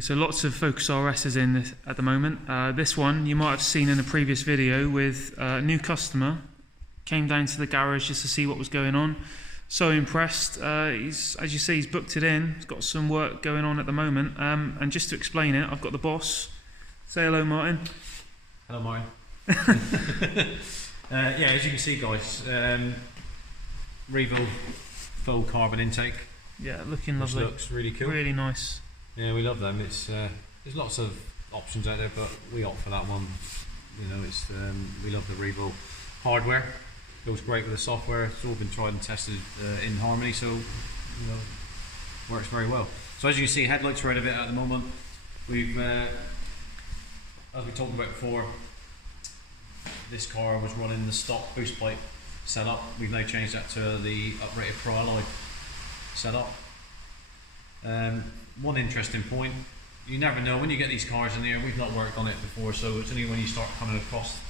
So lots of Focus RSs in this at the moment. This one you might have seen in a previous video with a new customer. Came down to the garage just to see what was going on. So impressed. As you see, he's booked it in. He's got some work going on at the moment. And just to explain it, I've got the boss. Say hello, Martin. Hello, Martin. Yeah, as you can see, guys, Revo full carbon intake. Yeah, looking lovely. Looks really cool. Really nice. Yeah, we love them. It's there's lots of options out there, but we opt for that one. You know, it's we love the Revo hardware. It goes great with the software. It's all been tried and tested in harmony, so you know, works very well. So as you can see, headlights are out of it at the moment. We've, as we talked about before, this car was running the stock boost pipe setup. We've now changed that to the uprated Pro Alloy setup. One interesting point, you never know when you get these cars in here. We've not worked on it before, so it's only when you start coming across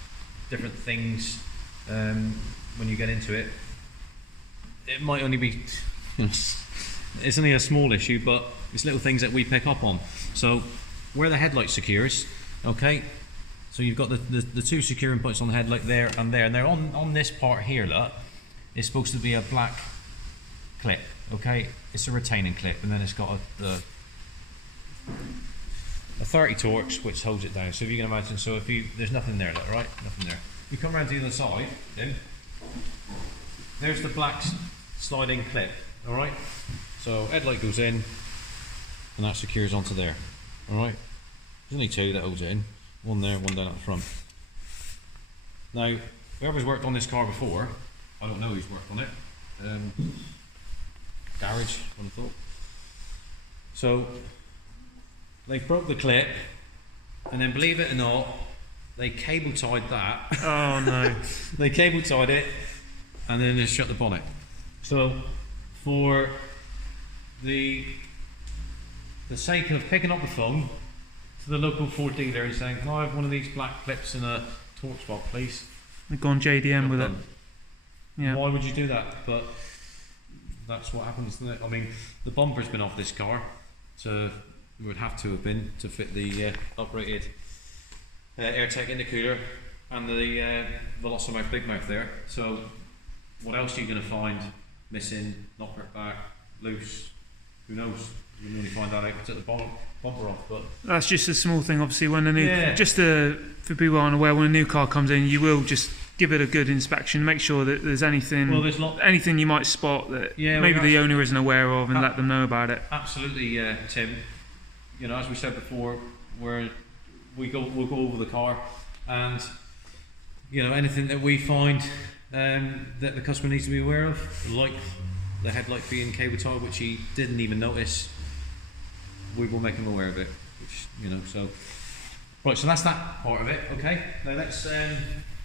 different things when you get into it. It might only be, it's only a small issue, but it's little things that we pick up on. So where the headlight secures, okay, so you've got the two securing points on the headlight there, and they're on this part here. Look, it's supposed to be a black clip, okay, it's a retaining clip, and then it's got a 30 Torx which holds it down. So if you can imagine, so if there's nothing there, look, right, nothing there. You come around to the other side, then there's the black sliding clip, all right. So headlight goes in, and that secures onto there, all right. There's only two that holds it in, one there, one down at the front. Now, whoever's worked on this car before, I don't know who's worked on it. Garage, I would have thought. So they broke the clip, and then believe it or not, they cable tied that. Oh no. They cable tied it, and then just shut the bonnet. So for the sake of picking up the phone to the local Ford dealer and saying, can I have one of these black clips in a Torx box, please? They've gone JDM with it. Yeah. Why would you do that? But that's what happens, isn't it? I mean, the bumper's been off this car, so it would have to have been to fit the uprated AirTech intercooler and the Velocimouth big mouth there. So what else are you going to find missing, knock it back, loose? Who knows? You can only find that out if you take the bumper off. But that's just a small thing. Obviously, when a new, for people who aren't aware, when a new car comes in, you will just give it a good inspection, make sure that there's anything, anything you might spot that maybe the owner isn't aware of, and let them know about it. Absolutely, Tim. You know, as we said before, we'll go over the car, and you know, anything that we find that the customer needs to be aware of, like the headlight being cable tied, which he didn't even notice, we will make him aware of it. Which, you know, so right. So that's that part of it. Okay. Now let's.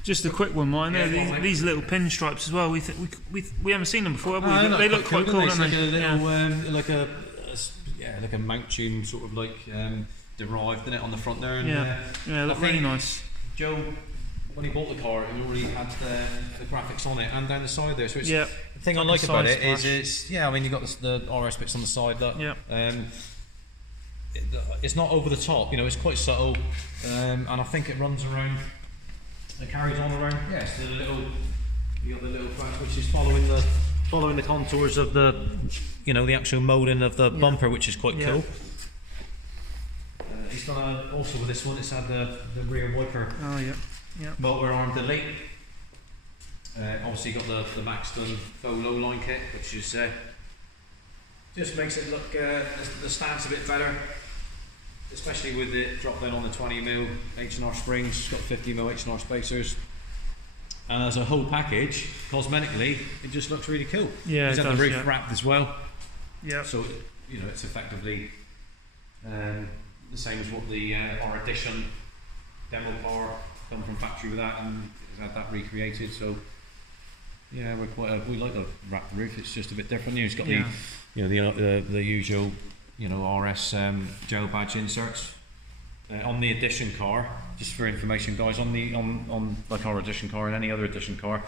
Just a quick one, mine. Yeah, these little pinstripes as well. We haven't seen them before, have we? They look quite cool, don't they? Like a mount tune, sort of like derived in it on the front there. And, yeah, look really nice. Joe, when he bought the car, he already had the graphics on it and down the side there. So it's, the thing I like about it is it's I mean, you got the RS bits on the side. Look, it's not over the top. You know, it's quite subtle, and I think it runs around. It carries on around. Yes, you got the little crash which is following the contours of the, you know, the actual moulding of the bumper, which is quite cool. He's done also with this one. It's had the rear wiper. Oh motor arm delete. Obviously got the Maxton faux low line kit, which is just makes it look the stance a bit better. Especially with it drop down on the 20mm H&R springs, it's got 50mm H&R spacers, and as a whole package, cosmetically, it just looks really cool. Yeah, it's got the roof wrapped as well. Yeah. So you know, it's effectively the same as what the our edition demo car come from factory with that, and it's had that recreated. So yeah, we like the wrapped roof. It's just a bit different. It's got the the usual. You know, RS gel badge inserts on the edition car. Just for information, guys, on like our edition car and any other edition car,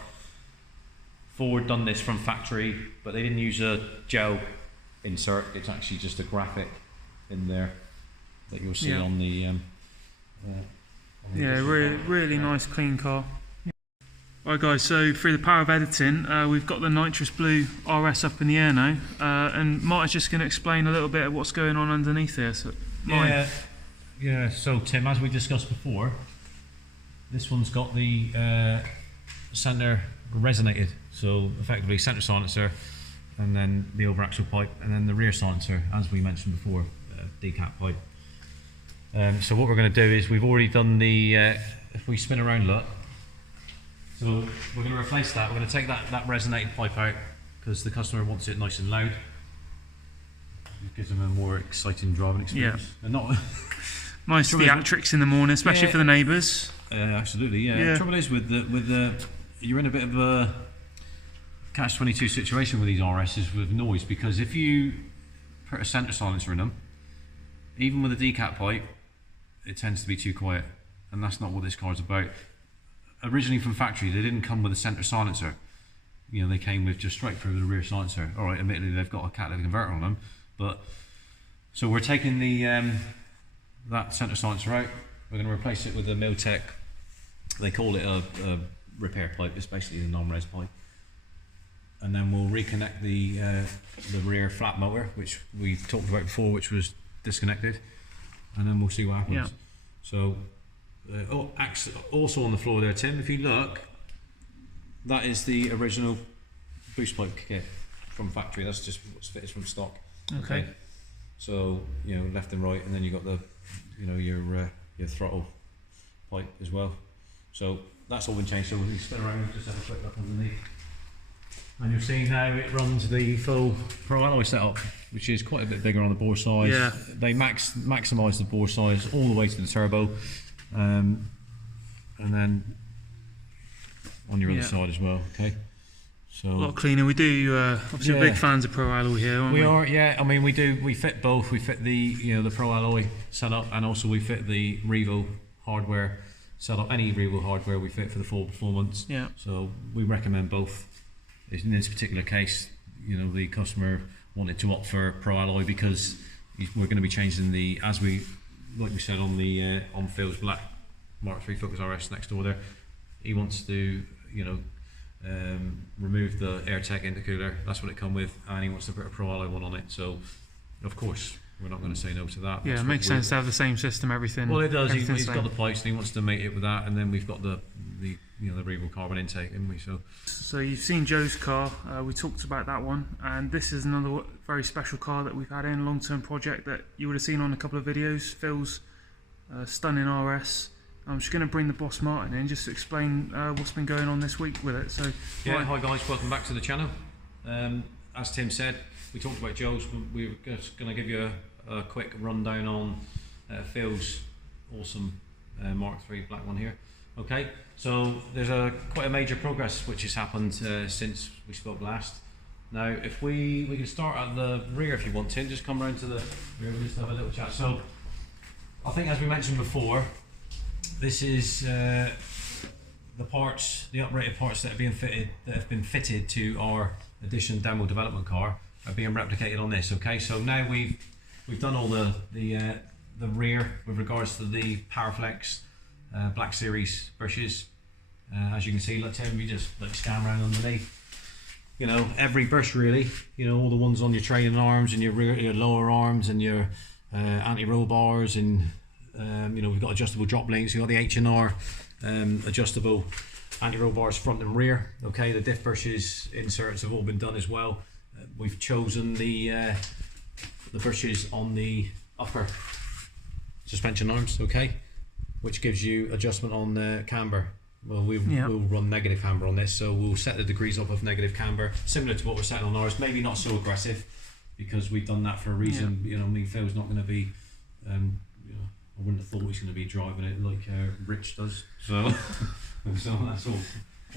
Ford done this from factory, but they didn't use a gel insert. It's actually just a graphic in there that you'll see on the. On the really nice clean car. Alright guys, so through the power of editing, we've got the Nitrous Blue RS up in the air now, and Martin's just going to explain a little bit of what's going on underneath here. So, yeah. So Tim, as we discussed before, this one's got the centre resonated, so effectively centre silencer, and then the over axle pipe, and then the rear silencer, as we mentioned before, decap pipe. So what we're going to do is we've already done the. If we spin around, look. So we're going to replace that. We're going to take that resonated pipe out because the customer wants it nice and loud. It gives them a more exciting driving experience. Yeah. And not nice theatrics in the morning, especially for the neighbours. Absolutely, yeah. The trouble is with the you're in a bit of a catch-22 situation with these RSs with noise, because if you put a centre silencer in them, even with a decap pipe, it tends to be too quiet, and that's not what this car's about. Originally from factory, they didn't come with a centre silencer. You know, they came with just straight through the rear silencer. All right, admittedly they've got a catalytic converter on them, but so we're taking the that centre silencer out. We're going to replace it with a Miltech. They call it a repair pipe. It's basically a non-res pipe. And then we'll reconnect the rear flat motor, which we talked about before, which was disconnected, and then we'll see what happens. Yeah. So. Also on the floor there, Tim, if you look, that is the original boost pipe kit from factory. That's just what's fitted from stock. Okay. So, you know, left and right, and then you got the, you know, your throttle pipe as well. So that's all been changed. So we spin around and just have a quick look underneath. And you'll see now it runs the full Pro Alloy setup, which is quite a bit bigger on the bore size. Yeah. They maximise the bore size all the way to the turbo. And then on your other side as well, okay. So a lot cleaner. We do obviously big fans of Pro Alloy here, aren't we? We are, yeah. I mean, we do. We fit both. We fit the the Pro Alloy setup, and also we fit the Revo hardware setup. Any Revo hardware we fit for the full performance. Yeah. So we recommend both. In this particular case, the customer wanted to opt for Pro Alloy because we're going to be changing the, as we. Like we said on the on Phil's black Mark 3 Focus RS next door there, he wants to remove the AirTech intercooler. That's what it come with, and he wants to put a Pro Alloy one on it. So of course we're not going to say no to that. Yeah, it makes sense to have the same system, everything. Well, it does. He's got the pipes and he wants to mate it with that, and then we've got the Revo carbon intake, haven't we? So you've seen Joe's car. We talked about that one, and this is another very special car that we've had in a long-term project that you would have seen on a couple of videos. Phil's stunning RS. I'm just going to bring the boss Martin in just to explain what's been going on this week with it. So yeah, hi guys, welcome back to the channel. As Tim said, we talked about Joe's. We were just going to give you a quick rundown on Phil's awesome Mark III black one here. Okay, so there's quite a major progress which has happened since we spoke last. Now, if we can start at the rear if you want to, just come around to the rear, we'll just have a little chat. So, I think as we mentioned before, this is the parts, the uprated parts that have been fitted to our Edition demo development car are being replicated on this. Okay, so now we've done all the rear with regards to the Powerflex Black Series brushes. As you can see, look, Tim, you just scan around underneath. Every brush really. All the ones on your trailing arms and your lower arms and your anti-roll bars, and we've got adjustable drop links. We've got the H&R adjustable anti-roll bars front and rear. Okay, the diff brushes inserts have all been done as well. We've chosen the brushes on the upper suspension arms. Okay, which gives you adjustment on the camber. Well, we'll run negative camber on this, so we'll set the degrees up of negative camber, similar to what we're setting on ours. Maybe not so aggressive, because we've done that for a reason. Me, Phil's not going to be. I wouldn't have thought he's going to be driving it like Rich does. So that's all.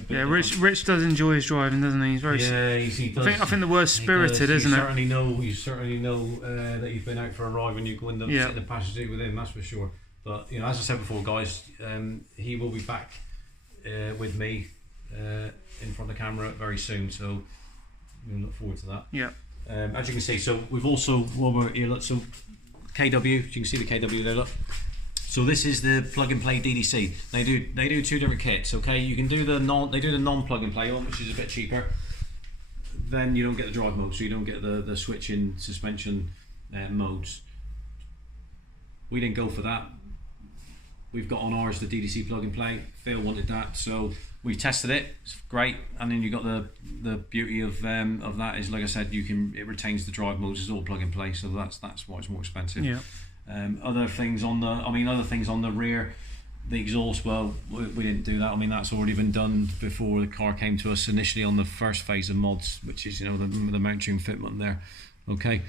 Yeah, Rich does enjoy his driving, doesn't he? He's very. Yeah, he does. I think the word's spirited, isn't it? You certainly know that you've been out for a ride when you go in the sit in the passenger seat with him. That's for sure. But as I said before, guys, he will be back with me in front of the camera very soon. So we'll look forward to that. Yeah. As you can see, so we've also, while we're here, so KW. You can see the KW there. Look. So this is the plug and play DDC. They do two different kits. Okay, you can do the non plug and play one, which is a bit cheaper. Then you don't get the drive mode, so you don't get the switching suspension modes. We didn't go for that. We've got on ours the DDC plug and play. Phil wanted that, so we tested it. It's great, and then you got the beauty of that is, like I said, it retains the drive modes. It's all plug and play, so that's why it's more expensive. Yeah. Other things on the rear, the exhaust. Well, we didn't do that. I mean, that's already been done before the car came to us initially on the first phase of mods, which is the mount tune fitment there. Okay,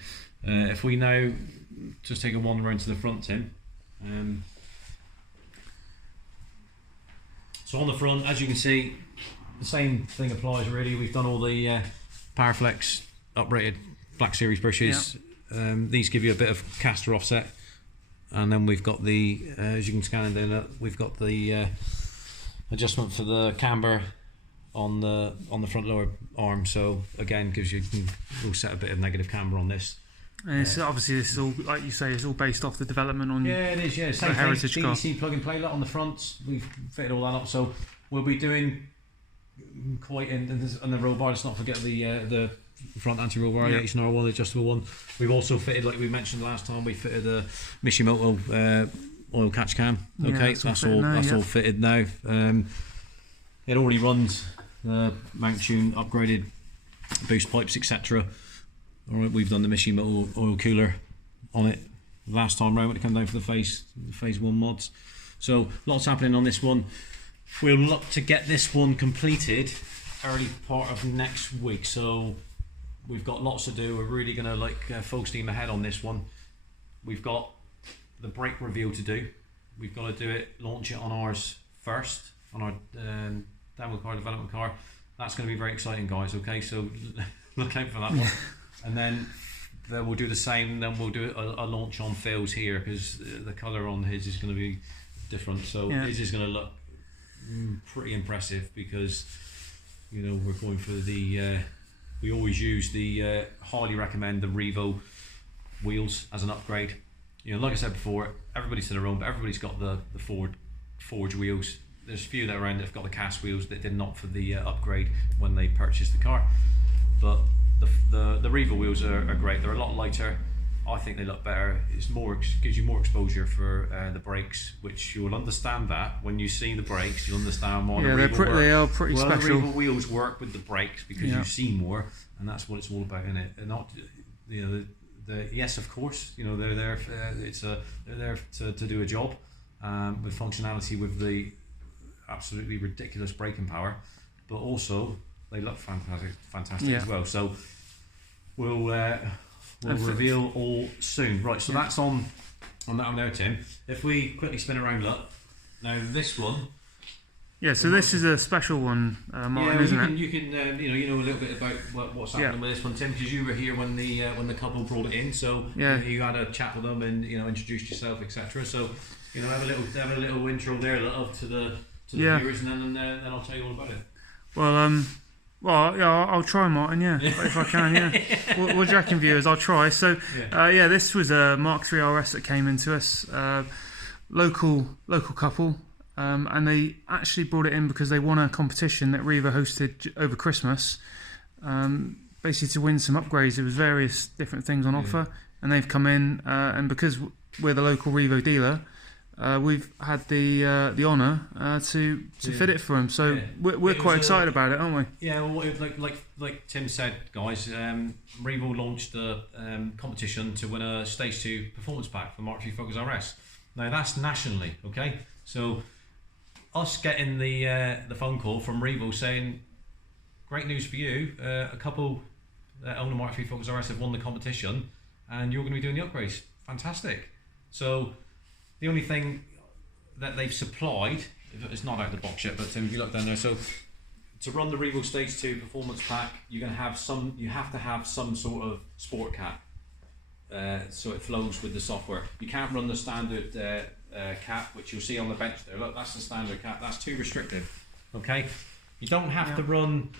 if we now just take a wander into the front, Tim. So on the front, as you can see, the same thing applies really. We've done all the Powerflex uprated Black Series brushes. Yeah. These give you a bit of caster offset. And then we've got the, as you can scan in there, we've got the adjustment for the camber on the front lower arm. So again, we'll set a bit of negative camber on this. And it's obviously this is all, like you say, it's all based off the development on. Yeah, it is. Yeah, same thing. Heritage car. DDC plug and play on the fronts. We've fitted all that up. So we'll be doing quite in the roll bar. Let's not forget the front anti-roll bar, the H&R1, the adjustable one. We've also fitted, like we mentioned last time, we fitted a Mishimoto oil catch cam. Okay, that's all fitted now. It already runs mount tune, upgraded boost pipes, etc. All right, we've done the Mishimoto oil cooler on it last time round when it came down for the phase 1 mods. So lots happening on this one. We'll look to get this one completed early part of next week. So we've got lots to do. We're really going to full steam ahead on this one. We've got the brake reveal to do. We've got to do it, launch it on ours first, on our demo car, development car. That's going to be very exciting, guys. Okay, so look out for that one. And then we'll do the same. Then we'll do a launch on Phil's here, because the colour on his is going to be different. So his is going to look pretty impressive, because we're going for the. We always use the highly recommend the Revo wheels as an upgrade. Like I said before, everybody's to their own, but everybody's got the Forge wheels. There's a few that are around that have got the cast wheels that didn't opt for the upgrade when they purchased the car. But the Revo wheels are great. They're a lot lighter. I think they look better. Gives you more exposure for the brakes, which you'll understand that when you see the brakes, you'll understand why. Yeah, they are pretty special. The Revo wheels work with the brakes because you see more, and that's what it's all about, isn't it? And not, yes, of course, they're there. They're there to do a job with functionality, with the absolutely ridiculous braking power, but also they look fantastic as well. So we'll reveal all soon. Right, so that's on that one there, Tim. If we quickly spin around, look. Now this one. Yeah, so this is a special one, Martin, isn't it? You can you know a little bit about what's happening with this one, Tim, because you were here when the couple brought it in. So you had a chat with them and introduced yourself, etc. So have a little intro there to the viewers, and then I'll tell you all about it. Well, I'll try, Martin, if I can, What do you reckon, viewers? I'll try. So, this was a MK3 RS that came into us, local couple, and they actually brought it in because they won a competition that Revo hosted over Christmas, basically to win some upgrades. There was various different things on offer, and they've come in, and because we're the local Revo dealer, we've had the honour to fit it for them, so we're quite excited about it, aren't we? Yeah, well, like Tim said, guys, Revo launched a competition to win a Stage 2 performance pack for MK3 Focus RS. Now that's nationally, okay? So us getting the phone call from Revo saying, great news for you, a couple that own a MK3 Focus RS have won the competition, and you're going to be doing the upgrades. Fantastic. So the only thing that they've supplied, it's not out of the box yet, but Tim, if you look down there, so to run the Revo Stage 2 performance pack, you have to have some sort of sport cap, so it flows with the software. You can't run the standard cap, which you'll see on the bench there. Look, that's the standard cap. That's too restrictive. Okay, you don't have to run.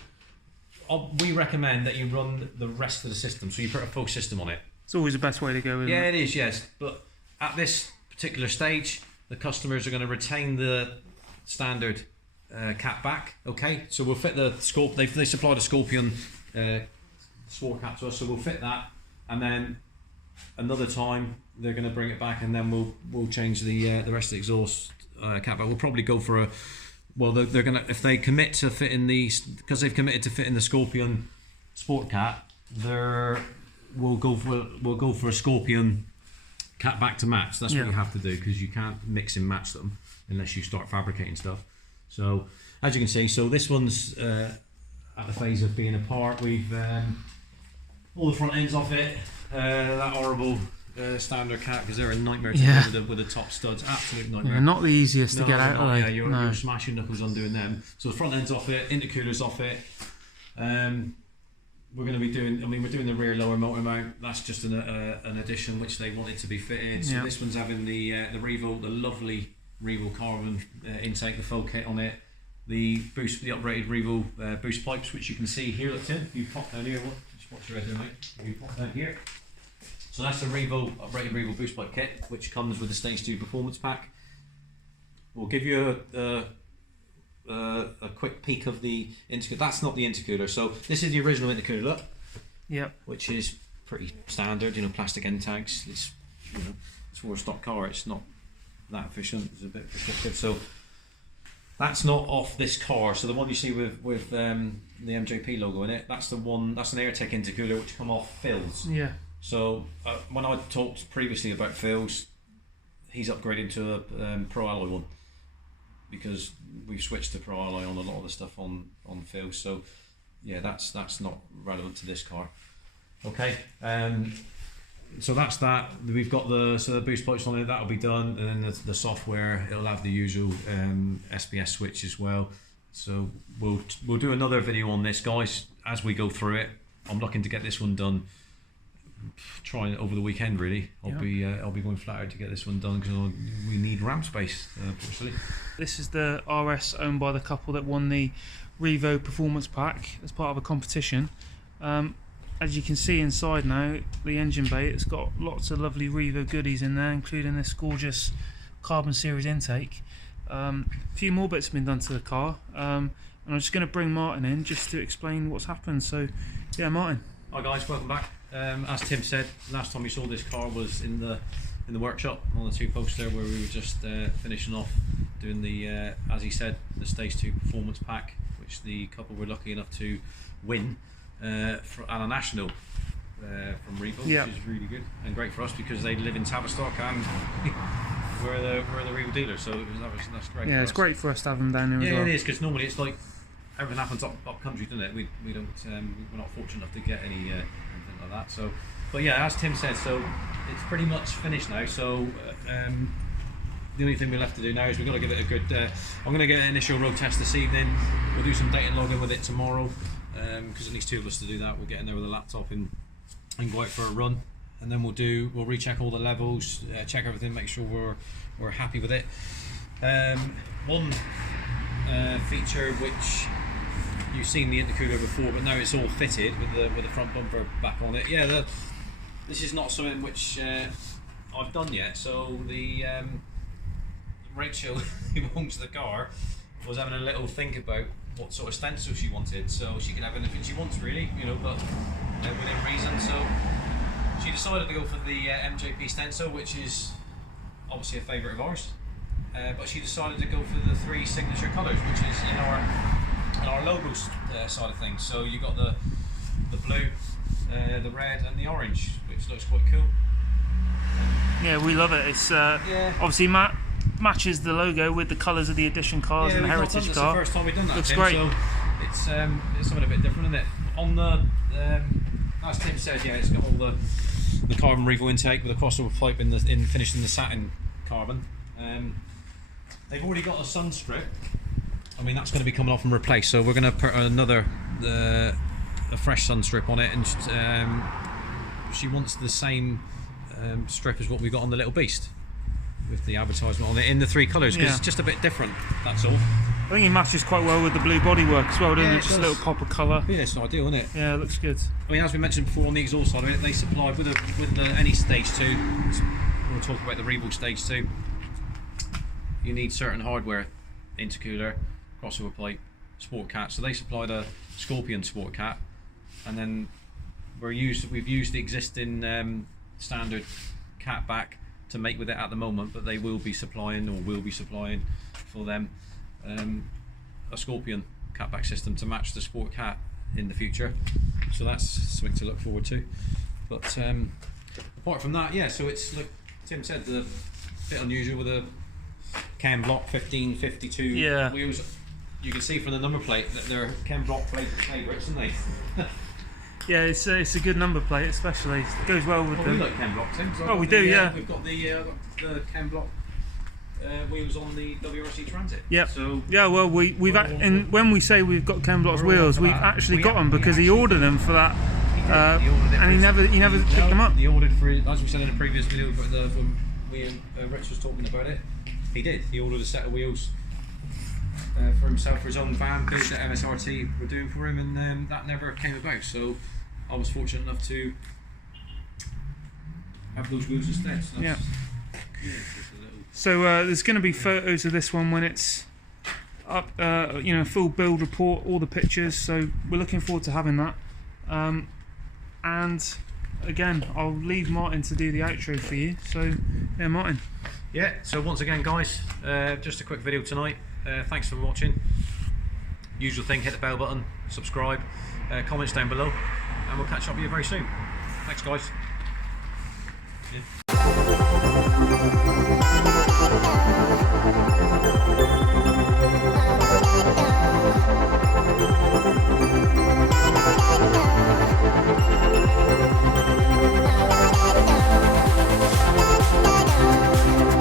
We recommend that you run the rest of the system, so you put a full system on it. It's always the best way to go, isn't Yeah, it? it is, yes. But at this particular stage, the customers are going to retain the standard cap back. Okay, so we'll fit the Scorpion. They supply the Scorpion sport cap to us, so we'll fit that, and then another time they're going to bring it back, and then we'll change the rest of the exhaust cap back. We'll probably go for a. Well, they're going to, if they commit to fitting because they've committed to fitting the Scorpion sport cap, we'll go for a Scorpion cap back to match. That's what you have to do, because you can't mix and match them unless you start fabricating stuff. So as you can see, so this one's at the phase of being apart. We've all the front ends off it. That horrible standard cap, because they're a nightmare to get with the top studs. Absolute nightmare. Yeah, not the easiest to get out of. Yeah, you're smashing knuckles on doing them. So the front end's off it, intercooler's off it. We're going to be doing. I mean, we're doing the rear lower motor mount. That's just an addition which they wanted to be fitted. So this one's having the Revo, the lovely Revo carbon intake, the full kit on it. The uprated Revo boost pipes, which you can see here. Look, Tim, you pop down here. What's your head there, mate? You pop down here. So that's the Revo uprated Revo boost pipe kit, which comes with the Stage 2 performance pack. We'll give you a quick peek of the intercooler. That's not the intercooler. So this is the original intercooler, look. Yep. Which is pretty standard, plastic end tags. It's it's for a stock car. It's not that efficient. It's a bit restrictive. So that's not off this car. So the one you see with the MJP logo in it, that's the one. That's an AirTech intercooler which come off Phil's. Yeah. So when I talked previously about Phil's, he's upgraded to a Pro Alloy one, because we've switched to Pro Alloy on a lot of the stuff on Phil's. So yeah, that's not relevant to this car. Okay. So that's that. We've got the boost pipes on it. That'll be done, and then the software, it'll have the usual SPS switch as well. So we'll do another video on this, guys, as we go through it. I'm looking to get this one done. Trying it over the weekend, really. I'll be going flat out to get this one done, because we need ramp space. This is the RS owned by the couple that won the Revo Performance Pack as part of a competition. As you can see inside now, the engine bay, it's got lots of lovely Revo goodies in there, including this gorgeous Carbon Series intake. A few more bits have been done to the car, and I'm just going to bring Martin in just to explain what's happened. So yeah, Martin. Hi guys, welcome back. As Tim said, last time we saw this car was in the workshop on the 2 posts there, where we were just finishing off doing the, as he said, the Stage 2 Performance Pack, which the couple were lucky enough to win at a national from Revo, which is really good and great for us, because they live in Tavistock and we're the Revo dealer, so that's great. Yeah, it's great for us to have them down there as well. Yeah, it is, because normally it's like everything happens up country, doesn't it? We don't we're not fortunate enough to get anything like that. So, but yeah, as Tim said, so it's pretty much finished now. So the only thing we're left to do now is we've got to give it a good. I'm going to get an initial road test this evening. We'll do some data logging with it tomorrow, because it needs 2 of us to do that. We'll get in there with a laptop and go out for a run, and then we'll recheck all the levels, check everything, make sure we're happy with it. One feature which you've seen the intercooler before, but now it's all fitted with the front bumper back on it. Yeah, this is not something which I've done yet. So the Rachel, who owns the car, was having a little think about what sort of stencil she wanted, so she can have anything she wants, really, but within reason. So she decided to go for the MJP stencil, which is obviously a favourite of ours. But she decided to go for the 3 signature colours, which is in our logos side of things. So you got the blue, the red, and the orange, which looks quite cool. Yeah, we love it. It's obviously matches the logo with the colours of the edition cars and the heritage car. It's the first time we've done that. Looks Tim, great. So it's something a bit different, isn't it? On the as Tim said, yeah, it's got all the carbon Revo intake with a crossover pipe finished in the satin carbon. They've already got a sun strip. I mean, that's going to be coming off and replaced, so we're going to put another a fresh sun strip on it, and she wants the same strip as what we got on the Little Beast, with the advertisement on it in the 3 colours, because it's just a bit different, that's all. I think he matches quite well with the blue bodywork as well, doesn't Yeah, it? it Just a does. little pop of colour. Yeah, it's ideal, isn't it? Yeah, it looks good. I mean, as we mentioned before on the exhaust side of it, they supply with any stage 2. We'll talk about the Revo stage 2. You need certain hardware: intercooler, crossover plate, sport cat. So they supply the Scorpion sport cat, and then we've used the existing standard cat back to make with it at the moment, but they will be supplying for them a Scorpion catback system to match the sport cat in the future. So that's something to look forward to. But apart from that, yeah, so it's like Tim said, the bit unusual with a Chem Block 1552 wheels. You can see from the number plate that they're Chem Block favourites, aren't they? Yeah, it's a good number plate, especially. It goes well with We them. like Chem Block, Tim. Oh, we do, yeah. We've got the Chem Block wheels on the WRC Transit. Yep. So yeah, well, and when we say we've got Chem Block's We're all wheels, for we've that. actually We got them because he actually ordered them for that, he ordered it and he never picked them up. He ordered for, as we said in a previous video, when we and Rich was talking about it, he did. He ordered a set of wheels for himself, for his own van, because that MSRT were doing for him, and that never came about. So I was fortunate enough to have those wheels instead. So Yeah. Yeah, just a little. So there's going to be photos of this one when it's up, full build report, all the pictures. So we're looking forward to having that. And again, I'll leave Martin to do the outro for you. So yeah, Martin. Yeah, so once again, guys, just a quick video tonight. Thanks for watching. Usual thing, hit the bell button, subscribe, comments down below, and we'll catch up with you very soon. Thanks, guys. Yeah.